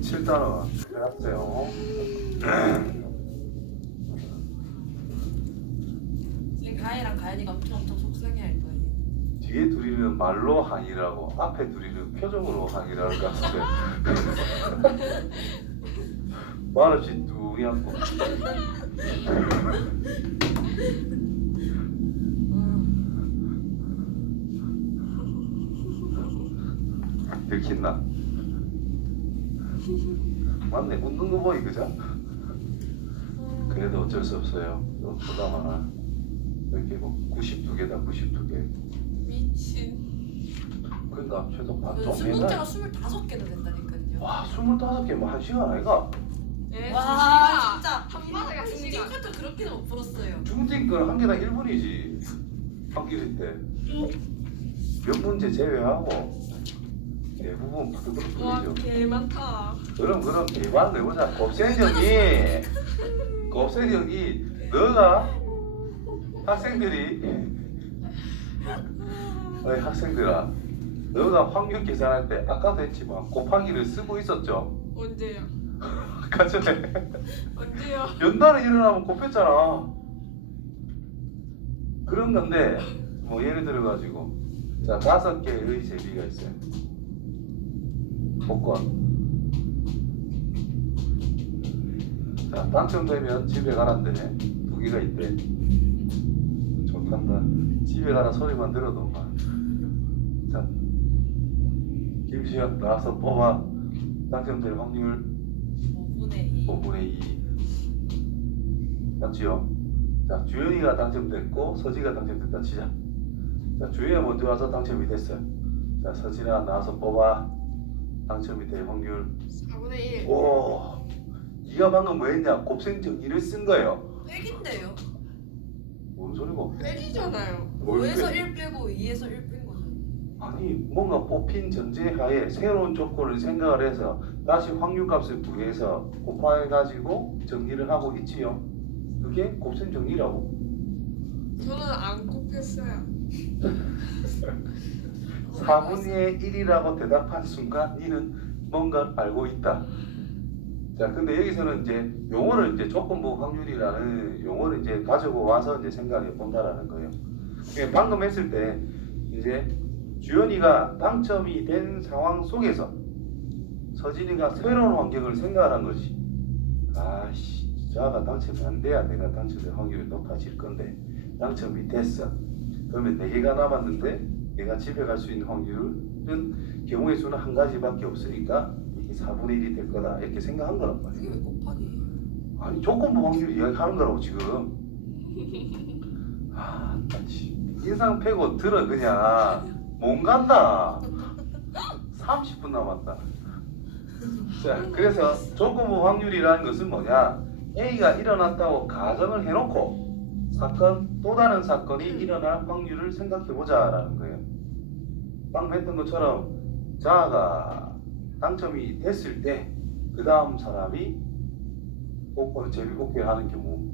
7단원 해놨어요. 지금 가희랑 가연이가 엄청 속상해할 거예요. 뒤에 둘이는 말로 항의라고, 앞에 둘이는 표정으로 항의를 할 것 같은데. 말없이 뚱이 앉고. 들킨다. 맞네, 웃는 거 보이, 그죠? 그래도 어쩔 수 없어요. 또 보다 많아. 이렇게 뭐 92개다, 92개. 미친. 그러니까 최소 반 그 좀 순문자가 25개나 된다니까요. 와, 25개 뭐 1시간 아이가? 네, 와 진짜 한 번에 한 시간. 중딩부터 그렇게는 못 풀었어요. 중딩 한 개당 1분이지. 학기일 때. 몇 문제 제외하고 대부분 부드럽게 와, 풀리죠. 개 많다. 그럼 대박 내보자. 곱셈형이 너가 학생들이 어이 학생들아, 너가 확률 계산할 때 아까도 했지만 곱하기를 쓰고 있었죠? 언제요? 아까 전에 언제요? 연달아 일어나면 곱했잖아. 그런 건데 뭐 예를 들어 가지고 자 5개의 제비가 있어요. 복권. 자 당첨되면 집에 가란데 2개가 있대. 좋단다. 집에 가라 소리만 들어도 막. 자 김시현 나와서 뽑아. 당첨될 확률 5분의 2. 5분의 2. 맞지요? 자 주연이가 당첨됐고 서지가 당첨됐다 치자. 자 주연이가 먼저 와서 당첨이 됐어요. 자 서진아 나와서 뽑아. 당첨이 될 확률 4분의 1. 오, 네가 방금 뭐 했냐? 곱셈 정리를 쓴 거예요. 빼긴데요. 뭔 소리고? 빼기잖아요. 뭘 5에서 빼? 1 빼고 2에서 1 뺀 거죠. 아니 뭔가 뽑힌 전제하에 새로운 조건을 생각을 해서 다시 확률값을 구해서 곱해가지고 정리를 하고 있지요. 그게 곱셈 정리라고. 저는 안 곱했어요. 4분의 1이라고 대답한 순간 니는 뭔가 알고 있다. 자, 근데 여기서는 이제 용어를 이제 조건부 확률이라는 용어를 이제 가지고 와서 이제 생각해 본다라는 거예요. 그러니까 방금 했을 때 이제 주연이가 당첨이 된 상황 속에서 서진이가 새로운 환경을 생각한 것이 아씨, 자가 당첨이 안 돼야 내가 당첨될 확률이 높아질 건데 당첨이 됐어. 그러면 4개가 남았는데 내가 집에 갈 수 있는 확률은 경우의 수는 한 가지밖에 없으니까 이게 4분의 1이 될 거다 이렇게 생각한 거란 말이야. 이게 왜 곱하기? 아니 조건부 확률 이야기하는 거라고 지금. 아, 인상 패고 들어 그냥 못 간다. 30분 남았다. 자, 그래서 조건부 확률이라는 것은 뭐냐? A가 일어났다고 가정을 해놓고 또 다른 사건이 일어날 확률을 생각해보자라는 거예요. 방금 했던 것처럼 자가 당첨이 됐을 때 그 다음 사람이 복권을 제비뽑기를 하는 경우,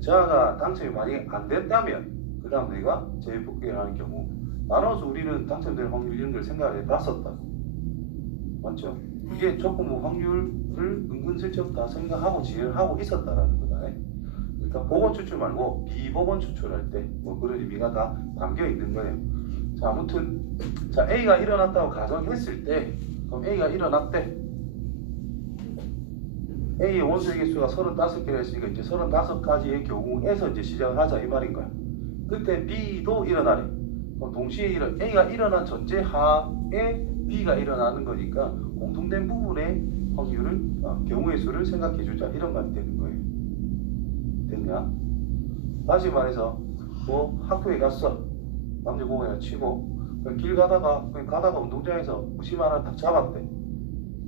자가 당첨이 만약에 안 됐다면 그 다음 내가 제비뽑기를 하는 경우 나눠서 우리는 당첨될 확률 이런 걸 생각해 봤었다. 맞죠? 그게 조건부 확률을 은근슬쩍 다 생각하고 진행을 하고 있었다라는 거다. 그러니까 보건 추출 말고 비보건 추출할 때 뭐 그런 의미가 다 담겨 있는 거예요. 자, 아무튼 자 A가 일어났다고 가정했을 때 그럼 A가 일어났대. A의 원소의 개수가 35개라 했으니까 이제 35가지의 경우에서 이제 시작을 하자 이 말인 거야. 그때 B도 일어나래. 그럼 동시에 A가 일어난 전제하에 B가 일어나는 거니까 공통된 부분의 확률을 경우의 수를 생각해 주자 이런 말이 되는 거예요. 됐냐? 다시 말해서 뭐 학교에 갔어. 남자 공원이나 치고 길 가다가 운동장에서 무심 하나 딱 잡았대.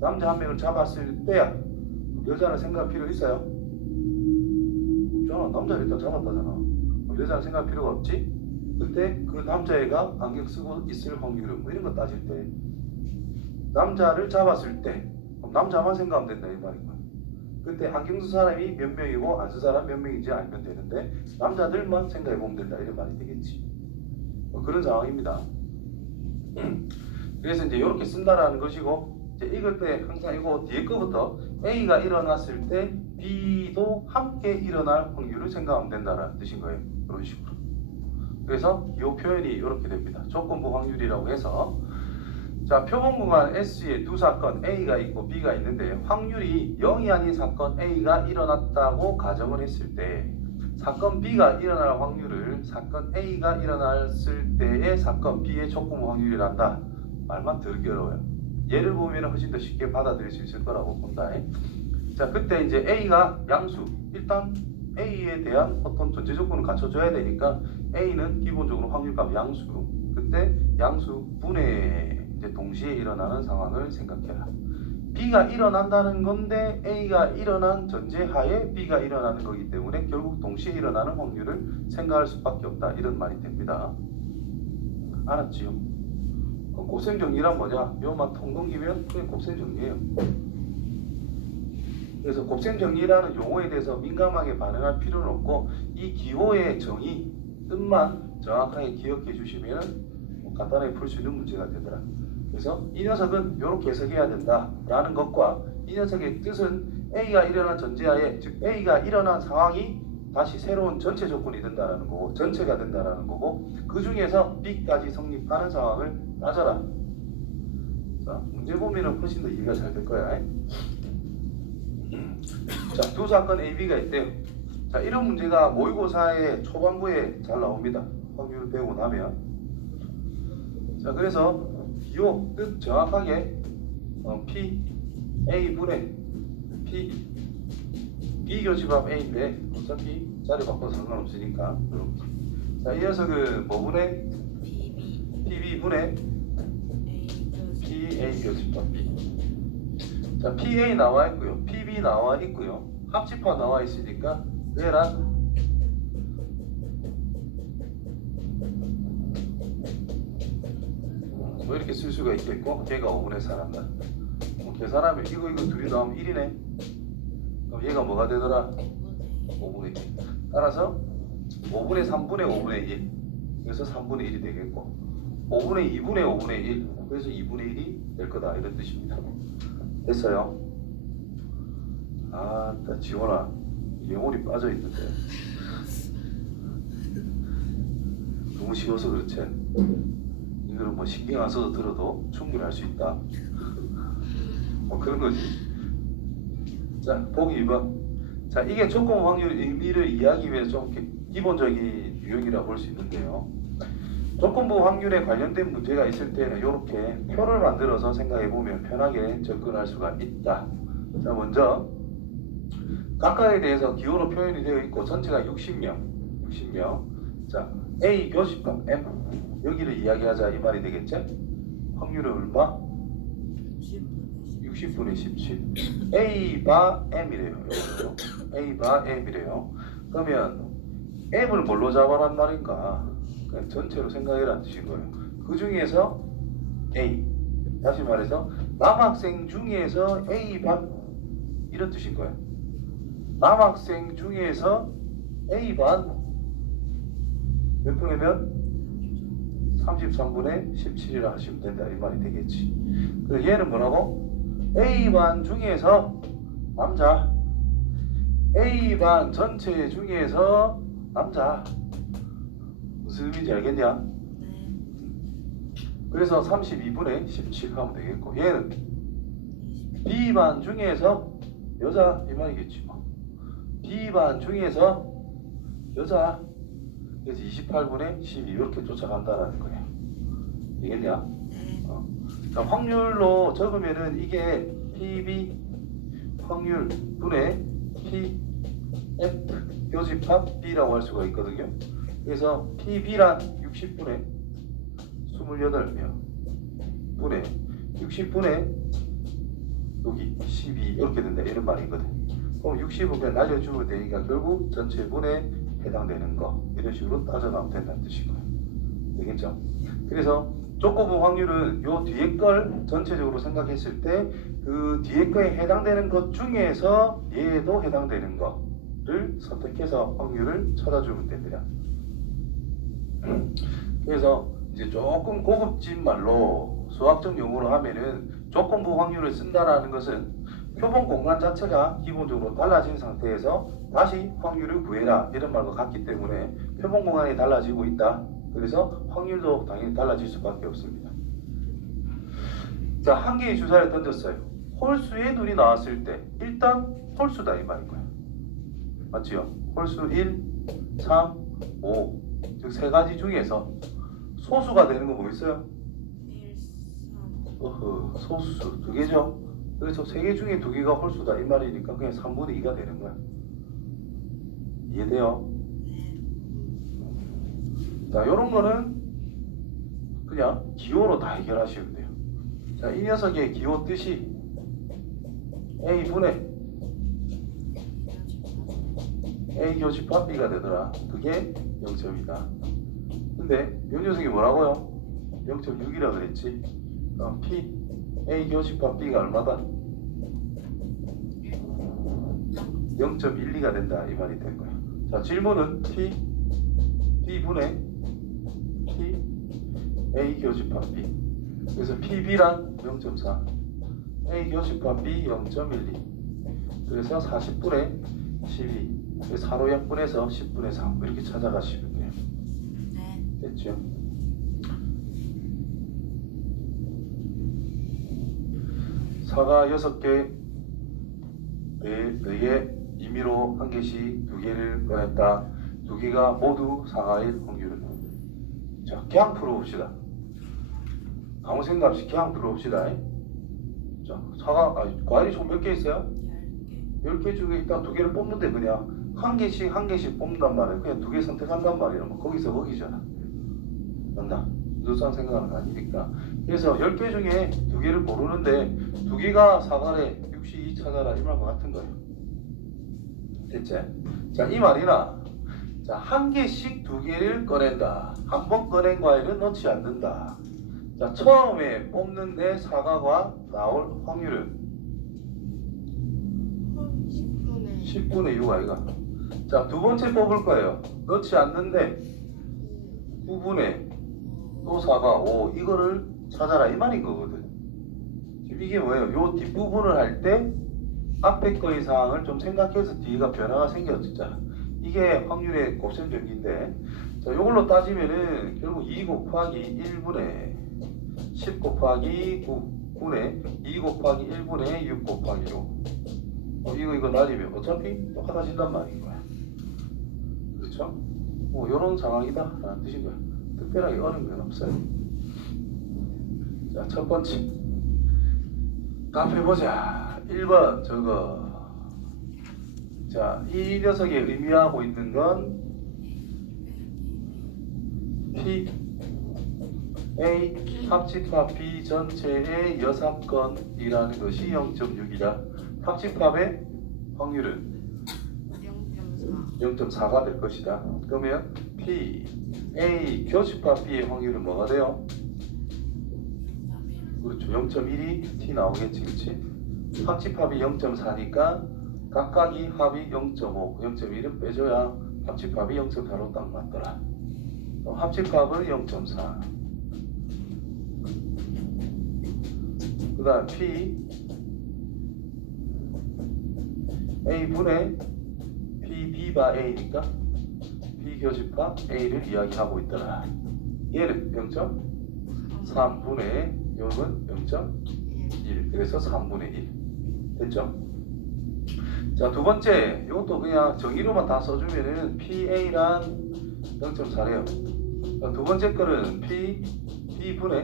남자 한 명을 잡았을 때야 여자는 생각할 필요 있어요? 없잖아. 남자를 일단 잡았다잖아. 여자는 생각할 필요가 없지? 그때 그 남자애가 안경 쓰고 있을 확률은 뭐 이런 거 따질 때 남자를 잡았을 때 그럼 남자만 생각하면 된다 이 말인 거야. 그때 안경 쓴 사람이 몇 명이고 안 쓴 사람 몇 명인지 알면 되는데 남자들만 생각해 보면 된다 이런 말이 되겠지. 뭐 그런 상황입니다. 그래서 이제 이렇게 쓴다라는 것이고 이제 읽을 때 항상 이거 뒤에 거부터 A가 일어났을 때 B도 함께 일어날 확률을 생각하면 된다는 뜻인 거예요. 이런 식으로. 그래서 이 표현이 이렇게 됩니다. 조건부 확률이라고 해서 자, 표본 구간 S에 두 사건 A가 있고 B가 있는데 확률이 0이 아닌 사건 A가 일어났다고 가정을 했을 때 사건 B가 일어날 확률을 사건 A가 일어났을 때의 사건 B의 조건부 확률이란다. 말만 들기 어려워요. 예를 보면 훨씬 더 쉽게 받아들일 수 있을 거라고 본다. 자, 그때 이제 A가 양수. 일단 A에 대한 어떤 전제 조건을 갖춰줘야 되니까 A는 기본적으로 확률값 양수. 그때 양수 분해 이제 동시에 일어나는 상황을 생각해라. B가 일어난다는 건데 A가 일어난 전제하에 B가 일어나는 거기 때문에 결국 동시에 일어나는 확률을 생각할 수밖에 없다. 이런 말이 됩니다. 알았지요? 곱셈 정리란 뭐냐? 요만 통 넘기면 그냥 곱셈 정리예요. 그래서 곱셈 정리라는 용어에 대해서 민감하게 반응할 필요는 없고 이 기호의 정의, 뜻만 정확하게 기억해 주시면 간단하게 풀 수 있는 문제가 되더라. 그래서 이 녀석은 이렇게 해석해야 된다라는 것과 이 녀석의 뜻은 A가 일어난 전제하에 즉 A가 일어난 상황이 다시 새로운 전체 조건이 된다는 거고 전체가 된다는 거고 그 중에서 B까지 성립하는 상황을 따져라. 자, 문제 보면은 훨씬 더 이해가 잘 될 거야. 자, 두 사건 A, B가 있대요. 자, 이런 문제가 모의고사의 초반부에 잘 나옵니다. 확률을 배우고 나면. 자, 그래서 요 뜻 정확하게 P, A분의 P B교집합 A인데 어차피 자리 바꿔서 상관없으니까 이렇게. 자, 이 녀석은 뭐분의 PB분의 PA교집합 B. 자, PA 나와 있고요. PB 나와 있고요. 합집합 나와 있으니까 얘랑 뭐 이렇게 쓸 수가 있겠고 얘가 5분의 4란다. 계산하면 이거 둘이 더하면 1이네. 그럼 얘가 뭐가 되더라? 5분의 1. 따라서 5분의 3분의 5분의 1. 그래서 3분의 1이 되겠고 5분의 2분의 5분의 1. 그래서 2분의 1이 될 거다. 이런 뜻입니다. 됐어요? 아, 지원아 영혼이 빠져있는데 너무 쉬워서 그렇지? 이거는 뭐 신경 안 써도 들어도 충분히 할 수 있다. 뭐 그런 거지. 자, 보기 2번. 자, 이게 조건 확률 의미를 이해하기 위해서 좀 기본적인 유형이라고 볼 수 있는데요. 조건부 확률에 관련된 문제가 있을 때는 이렇게 표를 만들어서 생각해 보면 편하게 접근할 수가 있다. 자, 먼저 각각에 대해서 기호로 표현이 되어 있고 전체가 60명. 자, A 교집합 M 여기를 이야기하자 이 말이 되겠죠? 확률은 얼마? 60분의 17. A 바 M이래요. A 바 M이래요. 그러면 M을 뭘로 잡아란 말인가? 그냥 전체로 생각해라는 뜻인 거예요. 그 중에서 A. 다시 말해서 남학생 중에서 A 반 이런 뜻인 거예요. 남학생 중에서 A 반 몇 분이면 33분의 17이라 하시면 된다 이 말이 되겠지. 그래서 얘는 뭐라고? A반 중에서 남자 A반 전체 중에서 남자 무슨 의미인지 알겠냐? 그래서 32분의 17 하면 되겠고 얘는 B반 중에서 여자 이 말이겠지 뭐. B반 중에서 여자 그래서 28분의 12 이렇게 쫓아간다라는 거예요. 알겠냐? 자, 확률로 적으면은 이게 PB 확률 분의 PF 교집합 B라고 할 수가 있거든요. 그래서 PB란 60분의 28명 분의 60분의 여기 12 이렇게 된다 이런 말이거든. 그럼 60은 그냥 날려주면 되니까 결국 전체 분에 해당되는 거 이런 식으로 따져가면 된다는 뜻이고요. 되겠죠? 그래서 조건부 확률은 요 뒤에 걸 전체적으로 생각했을 때 그 뒤에 거에 해당되는 것 중에서 얘도 해당되는 거를 선택해서 확률을 찾아주면 됩니다. 그래서 이제 조금 고급진 말로 수학적 용어로 하면은 조건부 확률을 쓴다라는 것은 표본 공간 자체가 기본적으로 달라진 상태에서 다시 확률을 구해라 이런 말과 같기 때문에 표본 공간이 달라지고 있다. 그래서 확률도 당연히 달라질 수밖에 없습니다. 자, 한 개의 주사를 던졌어요. 홀수의 눈이 나왔을 때 일단 홀수다 이 말인 거야. 맞지요? 홀수 1, 3, 5 즉 세 가지 중에서 소수가 되는 거 뭐 있어요? 1, 3. 소수 두 개죠. 그래서 세 개 중에 두 개가 홀수다 이 말이니까 그냥 3분의 2가 되는 거야. 이해돼요? 자, 요런 거는 그냥 기호로 다 해결하시면 돼요. 자, 이 녀석의 기호 뜻이 A분의 A 교집합 B가 되더라. 그게 0점이다. 근데 이 녀석이 뭐라고요? 0.6이라 그랬지. 그럼 P A 교집합 B가 얼마다? 0.12가 된다 이 말이 된 거야. 자, 질문은 P B분의 P A 교집합 B. 그래서 PB란 0.4, A 교집합 B 0.12. 그래서 40분의 12. 그래서 하루 약분해서 10분의 3 이렇게 찾아가시면 돼요. 네. 됐죠? 사과 6개, 4개, 임의로 1개씩 2개를 꺼냈다. 2개가 모두 사과일 확률은. 자, 그냥 풀어봅시다. 아무 생각 없이 그냥 풀어봅시다. 자, 과일이 총 몇 개 있어요? 10개. 10개 중에 일단 2개를 뽑는데 그냥 한 개씩 뽑는단 말이에요. 그냥 2개 선택한단 말이에요. 뭐 거기서 거기잖아. 맞나? 누상 생각은 아니니까. 그래서 10개 중에 2개를 고르는데 2개가 사과래 62 찾아라 이 말과 같은 거예요. 됐지? 자, 이 말이나 자, 한 개씩 2개를 꺼낸다. 한 번 꺼낸 과일은 넣지 않는다. 자, 처음에 뽑는데 사과가 나올 확률은 10분의 6 아이가. 자, 두 번째 뽑을 거예요. 넣지 않는데 9분의 또 사과 5 이거를 찾아라 이 말인 거거든. 지금 이게 뭐예요? 요 뒷부분을 할 때 앞에 거의 사항을 좀 생각해서 뒤가 변화가 생겼잖아. 이게 확률의 곱셈 전기인데, 자, 요걸로 따지면은 결국 2 곱하기 1분의 10 곱하기 9분의 2 곱하기 1분의 6 곱하기 6. 이거 날리면 어차피 똑같아진단 말인 거야. 그렇죠? 뭐 요런 상황이다 라는 뜻인 거야. 특별하게 어려운 건 없어요. 자, 첫 번째 카페 보자. 1번 저거. 자, 이 녀석이 의미하고 있는 건 P A 합집합 B 전체의 여사건이라는 것이 0.6이다. 합집합의 확률은 0.4가 될 것이다. 그러면 P A 교집합 B의 확률은 뭐가 돼요? 그렇죠. 0.1이 T 나오겠지, 그렇지? 합집합이 0.4니까 각각이 합이 0.5, 0.1은 빼줘야 합집합이 0.4로 딱 맞더라. 합집합은 0.4. 그 다음 P A분의 PB가 A니까 B교집합 A를 이야기하고 있더라. 얘는 0.3분의 요는 0.1. 그래서 3분의 1. 됐죠? 자, 두 번째, 이것도 그냥 정의로만 다 써주면은 PA란 0.4래요. 두 번째 거는 B분의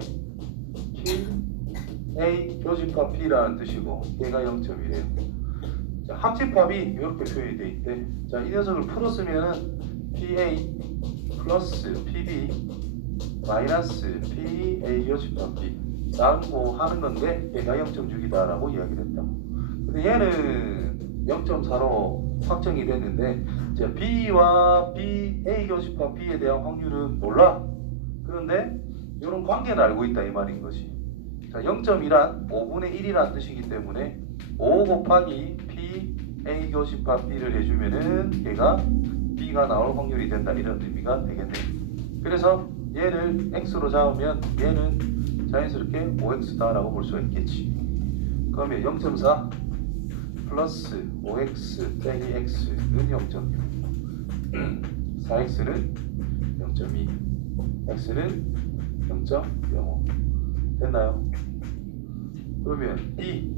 PA 교집합 B라는 뜻이고, 얘가 0.1이에요. 자, 합집합이 이렇게 표현이 돼 있대. 자, 이 녀석을 풀었으면은 PA 플러스 PB 마이너스 PA 교집합 B 라고 하는 건데, 얘가 0.6이다 라고 이야기를 했다. 근데 얘는 0.4로 확정이 됐는데, 자, B와 A 교집합 B에 대한 확률은 몰라. 그런데 이런 관계는 알고 있다 이 말인 것이. 자, 0.2란 5분의 1이라는 뜻이기 때문에 5 곱하기 A 교집합 B를 해주면은 얘가 B가 나올 확률이 된다 이런 의미가 되겠네. 그래서 얘를 X로 잡으면 얘는 자연스럽게 5X다 라고 볼 수가 있겠지. 그러면 0.4 플러스 5x 빼기 x는 0.6 4x는 0.2 x는 0.05 됐나요? 그러면 b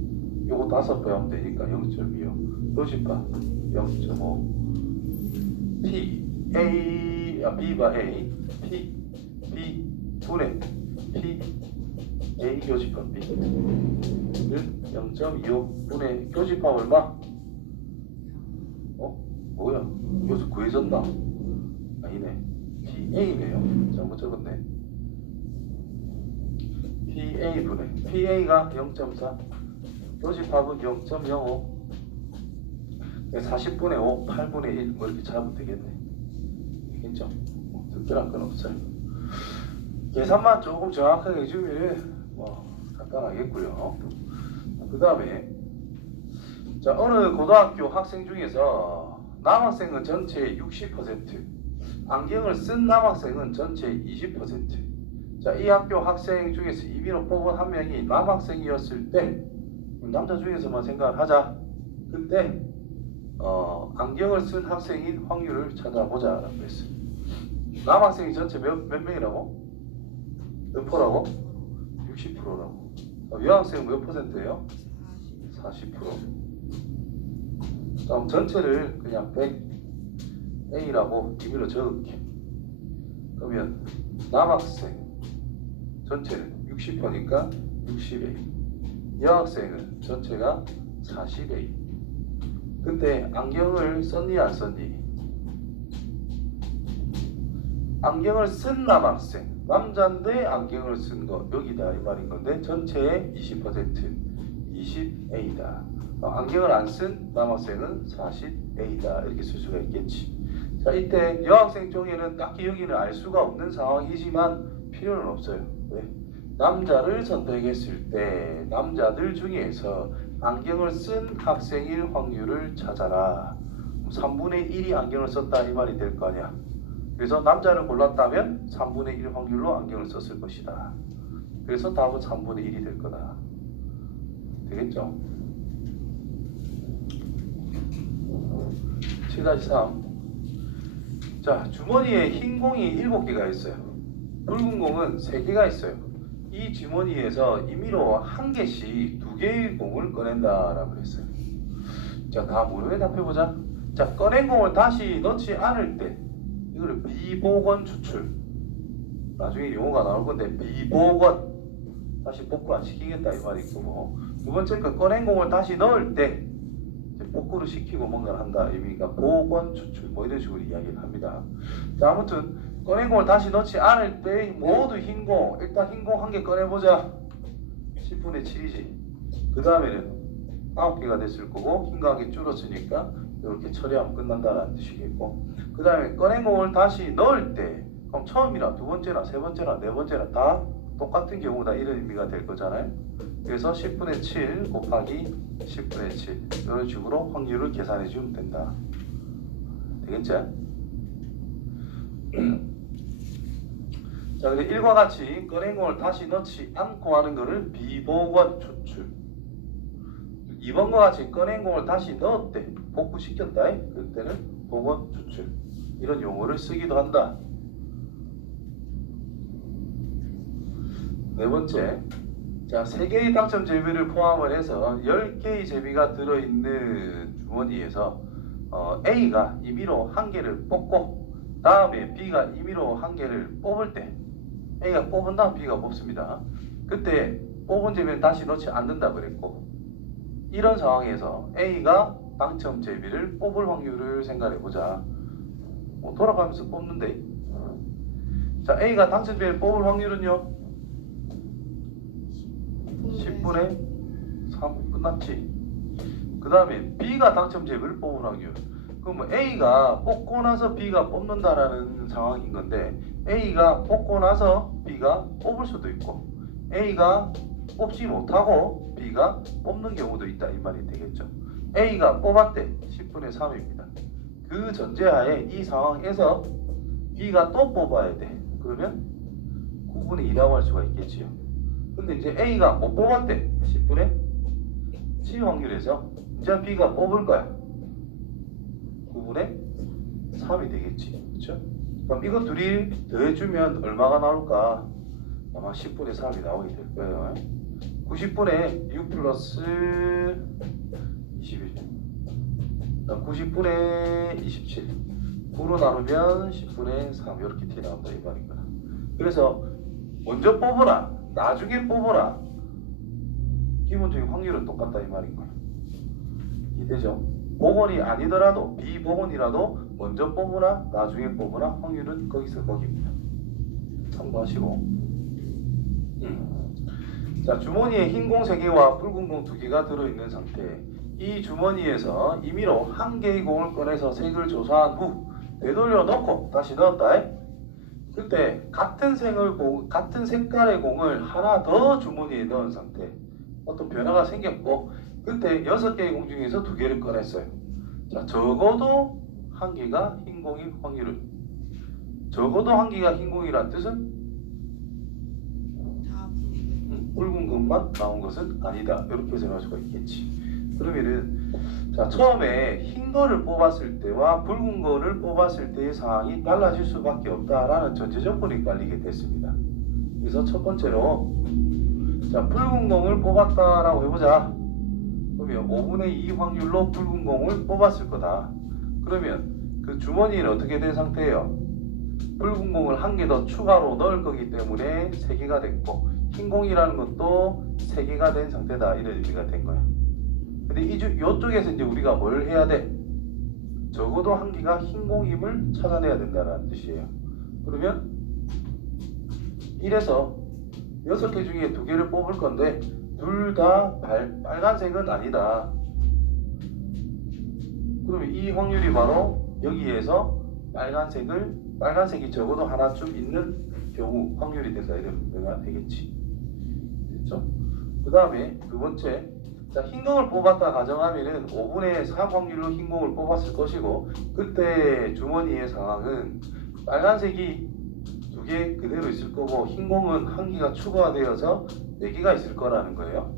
요거 5배 하면 되니까 0.25 요집합 0.5 p b가 a p 분의 p a 교집합 b는 0.25분의 교집합 얼마? 뭐야? 여기서 구해졌나? 아니네. PA네요. 잘못 적었네. PA분의 PA가 0.4 교집합은 0.05 40분의 5, 8분의 1 뭐 이렇게 잡으면 되겠네. 되겠죠? 특별한 건 없어요. 계산만 조금 정확하게 해주면 간단하겠고요. 그 다음에 자 어느 고등학교 학생 중에서 남학생은 전체의 60%, 안경을 쓴 남학생은 전체의 20%. 자, 이 학교 학생 중에서 임의로 뽑은 한 명이 남학생이었을 때 남자 중에서만 생각을 하자. 그때 안경을 쓴 학생인 확률을 찾아보자라고 했어요. 남학생이 전체 몇 명이라고? 몇 프로라고? 60%라고. 여학생은 몇 %예요? 40%. 다음 전체를 그냥 100A라고 임의로 적을게. 그러면 남학생 전체는 60%니까 60A. 여학생은 전체가 40A. 그때 안경을 썼니 안 썼니? 안경을 쓴 남학생 남자인데 안경을 쓴 거 여기다 이 말인 건데 전체의 20% 20A다. 안경을 안 쓴 남학생은 40A다. 이렇게 쓸 수가 있겠지. 자, 이때 여학생 쪽에는 딱히 여기는 알 수가 없는 상황이지만 필요는 없어요. 왜? 남자를 선택했을 때 남자들 중에서 안경을 쓴 학생일 확률을 찾아라. 3분의 1이 안경을 썼다 이 말이 될 거 아니야. 그래서 남자를 골랐다면 3분의 1 확률로 안경을 썼을 것이다. 그래서 답은 3분의 1이 될 거다. 되겠죠? 7-3. 자, 주머니에 흰 공이 7개가 있어요. 붉은 공은 3개가 있어요. 이 주머니에서 임의로 한 개씩 2개의 공을 꺼낸다라고 했어요. 자, 다 뭐로 대답해보자. 자, 꺼낸 공을 다시 넣지 않을 때 이거를 비복원 추출. 나중에 용어가 나올 건데 비복원. 다시 복구 안 시키겠다 이 말이 있고 두 번째 거 꺼낸 공을 다시 넣을 때 복구를 시키고 뭔가를 한다 의미가 복원 추출 뭐 이런 식으로 이야기를 합니다. 자, 아무튼 꺼낸 공을 다시 넣지 않을 때 모두 흰 공. 일단 흰 공 한 개 꺼내보자. 10분의 7이지. 그 다음에는 9개가 됐을 거고 흰 거 한 개 줄었으니까 이렇게 처리하면 끝난다라는 뜻이겠고, 그 다음에 꺼낸 공을 다시 넣을 때 그럼 처음이나 두 번째나 세 번째나 네 번째나 다 똑같은 경우다 이런 의미가 될 거잖아요. 그래서 10분의 7 곱하기 10분의 7 이런 식으로 확률을 계산해 주면 된다. 되겠지? 자, 근데 1과 같이 꺼낸 공을 다시 넣지 않고 하는 거를 비복원 추출. 2번과 같이 꺼낸 공을 다시 넣었대. 복구시켰다. 그때는 복원 추출. 이런 용어를 쓰기도 한다. 네 번째. 자, 3개의 당첨 제비를 포함을 해서 10개의 제비가 들어있는 주머니에서 A가 임의로 한 개를 뽑고 다음에 B가 임의로 한 개를 뽑을 때 A가 뽑은 다음 B가 뽑습니다. 그때 뽑은 제비는 다시 넣지 않는다 그랬고, 이런 상황에서 A가 당첨 제비를 뽑을 확률을 생각해보자. 돌아가면서 뽑는데, 자, A가 당첨 제비를 뽑을 확률은요 10분의 3 끝났지. 그 다음에 B가 당첨 제비를 뽑을 확률. 그럼 A가 뽑고 나서 B가 뽑는다라는 상황인 건데, A가 뽑고 나서 B가 뽑을 수도 있고 A가 뽑지 못하고 B가 뽑는 경우도 있다 이 말이 되겠죠. A가 뽑았대 10분의 3입니다. 그 전제하에 이 상황에서 B가 또 뽑아야 돼. 그러면 9분의 2라고 할 수가 있겠지요. 근데 이제 A가 못 뽑았대 10분의 C 확률에서 이제 B가 뽑을 거야. 9분의 3이 되겠지. 그렇죠? 그럼 이거 둘이 더해주면 얼마가 나올까? 아마 10분의 3이 나오게 될 거예요. 90분의 6 플러스 21. 90분의 27. 9로 나누면 10분의 3 이렇게 T 나온다 이 말이구나. 그래서 먼저 뽑으라, 나중에 뽑으라. 기본적인 확률은 똑같다 이 말이구나. 이해되죠? 복원이 아니더라도 비복원이라도 먼저 뽑으나 나중에 뽑으나 확률은 거기서 거기입니다. 참고하시고. 자, 주머니에 흰 공 3개와 붉은 공 2개가 들어있는 상태. 이 주머니에서 임의로 한 개의 공을 꺼내서 색을 조사한 후 되돌려 놓고 다시 넣었다. 그때 같은 색깔의 공을 하나 더 주머니에 넣은 상태. 어떤 변화가 생겼고 그때 6개의 공 중에서 2개를 꺼냈어요. 자, 적어도 한 개가 흰 공일 확률은, 적어도 한 개가 흰 공이란 뜻은 다 붉은. 붉은 것만 나온 것은 아니다. 이렇게 생각할 수가 있겠지. 그러면은 자, 처음에 흰 거를 뽑았을 때와 붉은 거를 뽑았을 때의 상황이 달라질 수밖에 없다라는 전제 조건이 깔리게 됐습니다. 그래서 첫 번째로 자, 붉은 공을 뽑았다라고 해보자. 그러면 5분의 2 확률로 붉은 공을 뽑았을 거다. 그러면 그 주머니는 어떻게 된 상태예요? 붉은 공을 한 개 더 추가로 넣을 거기 때문에 3개가 됐고 흰 공이라는 것도 3개가 된 상태다. 이런 의미가 된 거야. 근데 이쪽에서 이제 우리가 뭘 해야 돼? 적어도 한 개가 흰 공임을 찾아내야 된다는 뜻이에요. 그러면 이래서 6개 중에 2개를 뽑을 건데 둘 다 빨간색은 아니다. 그러면 이 확률이 바로 여기에서 빨간색이 적어도 하나쯤 있는 경우 확률이 된다. 이러면 되겠지. 됐죠? 그 다음에 두 번째, 자, 흰 공을 뽑았다 가정하면은 5분의 3 확률로 흰 공을 뽑았을 것이고 그때 주머니의 상황은 빨간색이 2개 그대로 있을 거고 흰 공은 1개가 추가되어서 4개가 있을 거라는 거예요.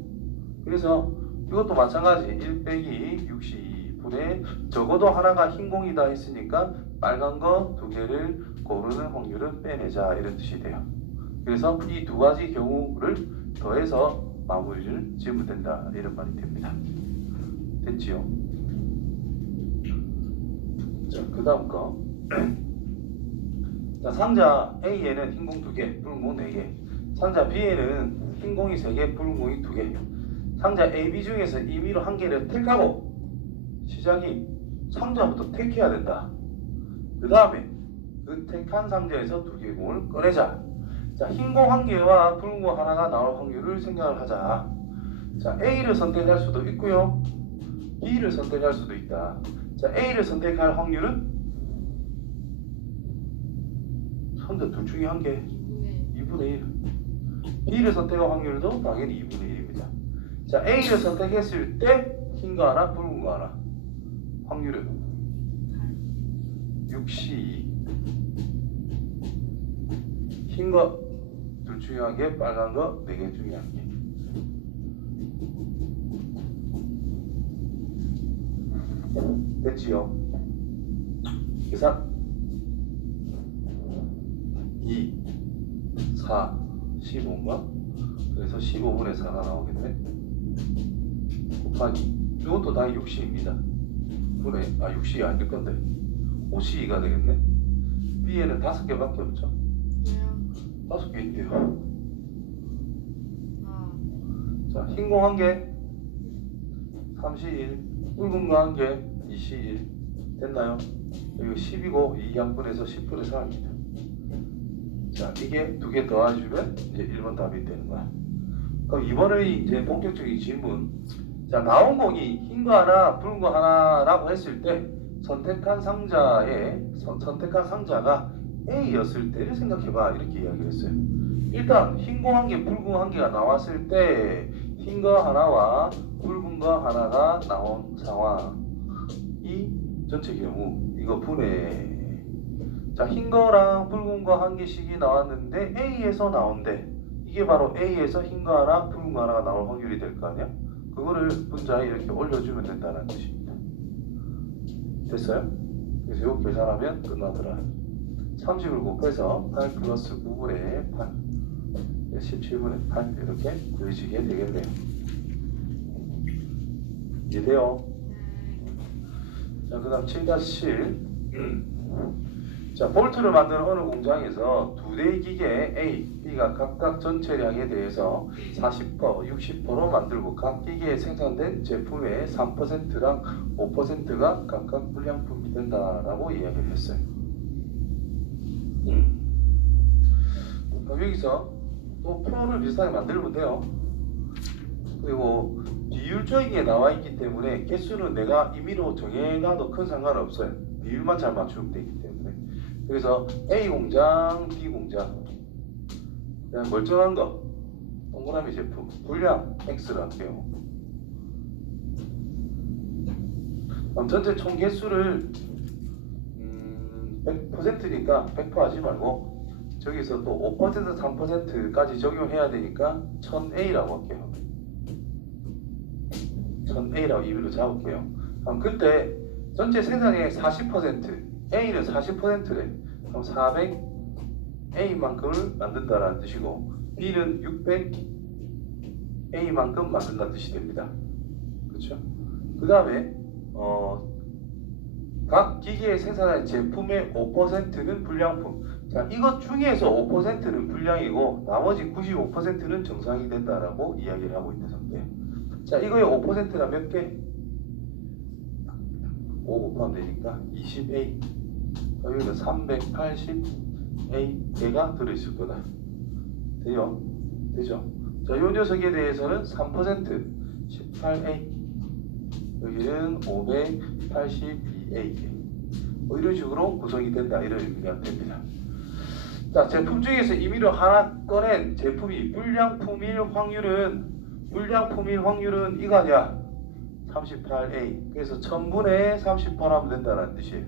그래서 이것도 마찬가지 1 빼기 62분의 적어도 하나가 흰 공이다 했으니까 빨간 거 2개를 고르는 확률은 빼내자 이런 뜻이 돼요. 그래서 이 두 가지 경우를 더해서 마무리를 지으면 된다 이런 말이 됩니다. 됐지요? 자, 그 다음 거. 자, 상자 A에는 흰 공 2개, 붉은 공 4개. 상자 B에는 흰 공이 3개, 붉은 공이 2개. 상자 A, B 중에서 임의로 한 개를 택하고 시작이 상자부터 택해야 된다. 그 다음에 그 택한 상자에서 2개의 공을 꺼내자. 자, 흰 공 1개와 붉은 공 하나가 나올 확률을 생각을 하자. 자, A를 선택할 수도 있고요. B를 선택할 수도 있다. 자, A를 선택할 확률은 상자 둘 중에 한 개, 2분의 1. B를 선택할 확률도 당연히 2분의 1입니다. 자, A를 선택했을 때 흰 거 하나, 붉은 거 하나. 확률은 62. 흰 거 둘 중에 한 개, 빨간 거 4개 중에 한 개. 됐지요? 계산 2, 4, 15인가? 그래서 15분의 4가 나오겠네. 곱하기 이것도 다 60입니다. 60이 아닐 건데 52가 되겠네. B에는 5개밖에 없죠. 왜요? 5개 있대요. 아, 자, 흰 공 1개 31, 붉은 거 1개 21. 됐나요? 이거 10이고 2양분해서 10분의 4입니다. 자, 이게 2개 더해주면 이제 1번 답이 되는 거야. 그럼 이번에 이제 본격적인 질문. 자, 나온 공이 흰 거 하나, 붉은 거 하나라고 했을 때 선택한 상자가 A였을 때를 생각해봐. 이렇게 이야기를 했어요. 일단 흰 공 1개, 붉은 거 1개가 나왔을 때 흰 거 하나와 붉은 거 하나가 나온 상황. 이 전체 경우 이거 분해. 자, 흰 거랑 붉은 거 1개씩이 나왔는데 A에서 나온대. 이게 바로 A에서 흰 거 하나, 붉은 거 하나가 나올 확률이 될 거 아니야? 그거를 분자에 이렇게 올려주면 된다는 뜻입니다. 됐어요? 그래서 이거 계산하면 끝나더라. 30을 곱해서 8 플러스 9분의 8 17분의 8 이렇게 구해지게 되겠네요. 이해돼요? 자, 그 다음 7-7. 자, 볼트를 만드는 어느 공장에서 두 대의 기계 A, B가 각각 전체량에 대해서 40%, 60%로 만들고 각 기계에 생산된 제품의 3%랑 5%가 각각 불량품이 된다라고 이야기를 했어요. 그럼 여기서 또 표를 비슷하게 만들면 돼요. 그리고 비율적인 게 나와 있기 때문에 개수는 내가 임의로 정해놔도 큰 상관없어요. 비율만 잘 맞추면 되기 때문에. 그래서 A 공장, B 공장, 그냥 멀쩡한 거, 동그라미 제품, 분량 X를 할게요. 그럼 전체 총 개수를 100%니까 100% 하지 말고 저기서 또 5%, 3%까지 적용해야 되니까 1000A라고 할게요. 1000A라고 임의로 잡을게요. 그럼 그때 전체 생산량의 40%, A는 40%래. 그럼 400A만큼을 만든다라는 뜻이고 B는 600A만큼 만든다는 뜻이 됩니다. 그렇죠? 그 다음에 각 기계에 생산한 제품의 5%는 불량품. 자, 이것 중에서 5%는 불량이고 나머지 95%는 정상이 된다라고 이야기를 하고 있는 상태예요. 자, 이거의 5%가 몇 개? 5 곱하면 되니까 20A. 여기는 380A가 들어있을 거다. 돼요? 되죠? 자, 이 녀석에 대해서는 3% 18A. 여기는 582A. 뭐 이런 식으로 구성이 된다. 이런 의미가 됩니다. 자, 제품 중에서 임의로 하나 꺼낸 제품이 불량품일 확률은 이거 아니야? 38A. 그래서 1000분의 38 하면 된다는 뜻이에요.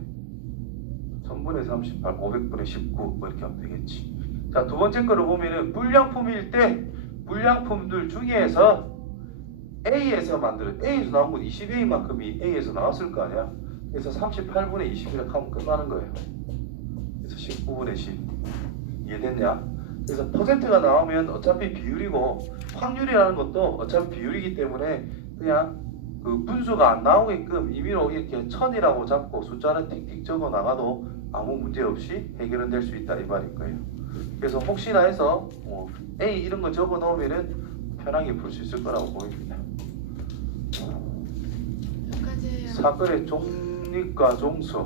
1000분의 38, 500분의 19 뭐 이렇게 하면 되겠지. 자, 두 번째 거를 보면은 불량품일 때 불량품들 중에서 A에서 나온 건 20A만큼이 A에서 나왔을 거 아니야? 그래서 38분의 20이라고 하면 끝나는 거예요. 그래서 19분의 10. 이해됐냐? 그래서 퍼센트가 나오면 어차피 비율이고 확률이라는 것도 어차피 비율이기 때문에 그냥 그 분수가 안 나오게끔 임의로 이렇게 1000이라고 잡고 숫자를 틱틱 적어 나가도 아무 문제 없이 해결은 될 수 있다 이 말일 거예요. 그래서 혹시나 해서 A 이런 거 적어 놓으면은 편하게 풀 수 있을 거라고 보입니다. 여기까지예요. 사건의 종립과 종수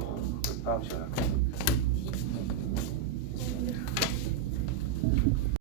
다음 시간에.